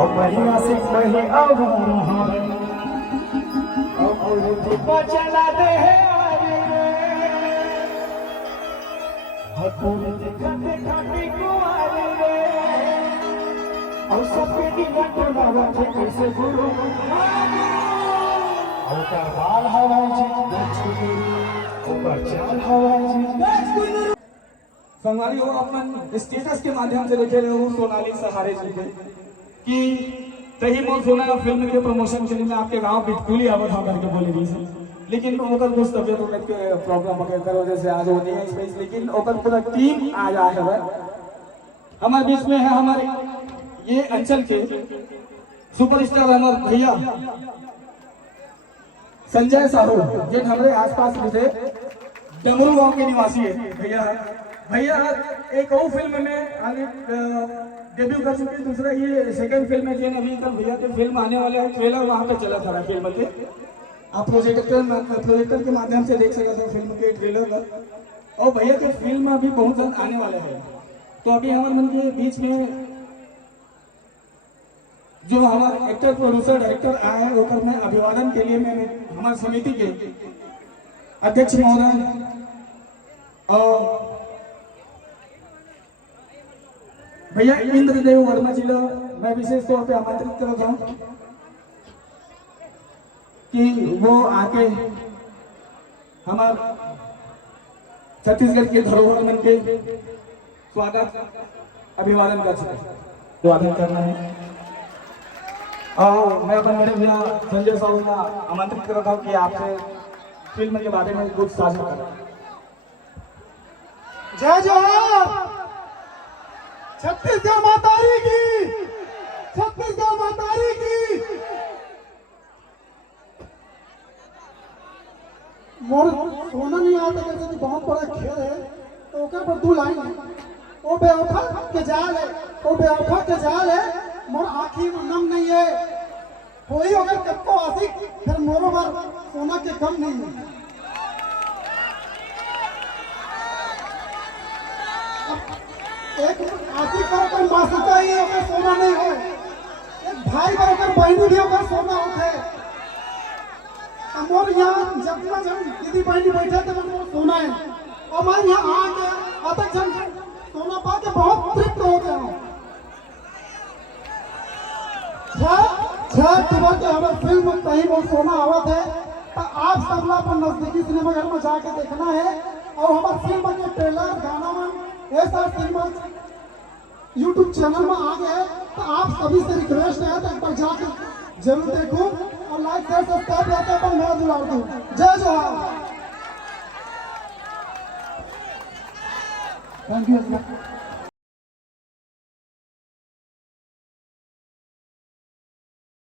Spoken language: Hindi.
बढ़िया से कहीं चला दे कैसे गुरु बाल हवा संगवारी हो अपन स्टेटस के माध्यम से देखे रहे हो सोनाली सहारे जी के कि तही मोर सोना फिल्म के प्रमोशन के लिए मैं आपके गांव बिटकुली आवत हाँ करके बोले रही थी, लेकिन ओकर कुछ तबियत उबियत के प्रॉब्लम वगैरह वजह से आज वो नहीं है स्पेस, लेकिन ओकर पूरा टीम आज आया है हमारे बीच में है। हमारे ये अंचल के सुपरस्टार हमारे भैया संजय साहू जो हमारे आसपास भी थे, डमरू गांव के निवासी है भैया एक और फिल्म में आगे डेब्यू कर चुके, दूसरा ये सेकंड फिल्म है जो अभी तक भैया के फिल्म आने वाले हैं, ट्रेलर वहां पे चला था फिल्म के, आप प्रोजेक्टर के माध्यम से देख सकते हो फिल्म के ट्रेलर का। और भैया के फिल्म अभी बहुत जल्द आने वाले हैं, तो अभी हमारे मन के बीच में जो हमारे एक्टर प्रोड्यूसर डायरेक्टर आए हैं वो मैं अभिवादन के लिए मैंने हमारे समिति के अध्यक्ष महोदय और भैया इंद्रदेव वर्मा जी मैं विशेष तौर पे आमंत्रित करता हूँ कि वो आके हमारे छत्तीसगढ़ के धरोहर मन के स्वागत अभिवादन करना है। और मैं अपन मेरे भैया संजय साहू का आमंत्रित करता हूँ कि आपसे फिल्म के बारे में कुछ साझा करें। जय जवाहर छत्तीसगढ़ मातारी की, छत्तीसगढ़ मातारी की। मोर सोना नहीं आता जैसे बहुत बड़ा खेल है, तो ओकर पर दू लाइन है। ओ बेवफा के जाल है, ओ बेवफा के जाल है, मोर आँखी में नम नहीं है। कोई अगर कब आशिक फिर मोरो बार सोना के कम नहीं है। एक आशिक का कोई मासूका ही अगर सोना नहीं हो, एक भाई का अगर बहनी भी अगर सोना उठे, मोर यहाँ जब दीदी बहनी बैठे थे वो सोना है, और मैं यहाँ आके अब तक सोना पा के बहुत तृप्त हो गया हूँ। 6 अक्टूबर के हमारे फिल्म कहीं वो सोना आवत है, तो आप सब लोग अपन नजदीकी सिनेमाघर में जाके देखना है। और हमारे फिल्म के ट्रेलर गाना में ऐसा सिनेमा यूट्यूब चैनल में आ गए, तो आप सभी से रिक्वेस्ट है तो एक बार जाकर जरूर देखो और लाइक शेयर सब्सक्राइब रहता है, मैं दिला दूँ। जय जवाहर। Thank you.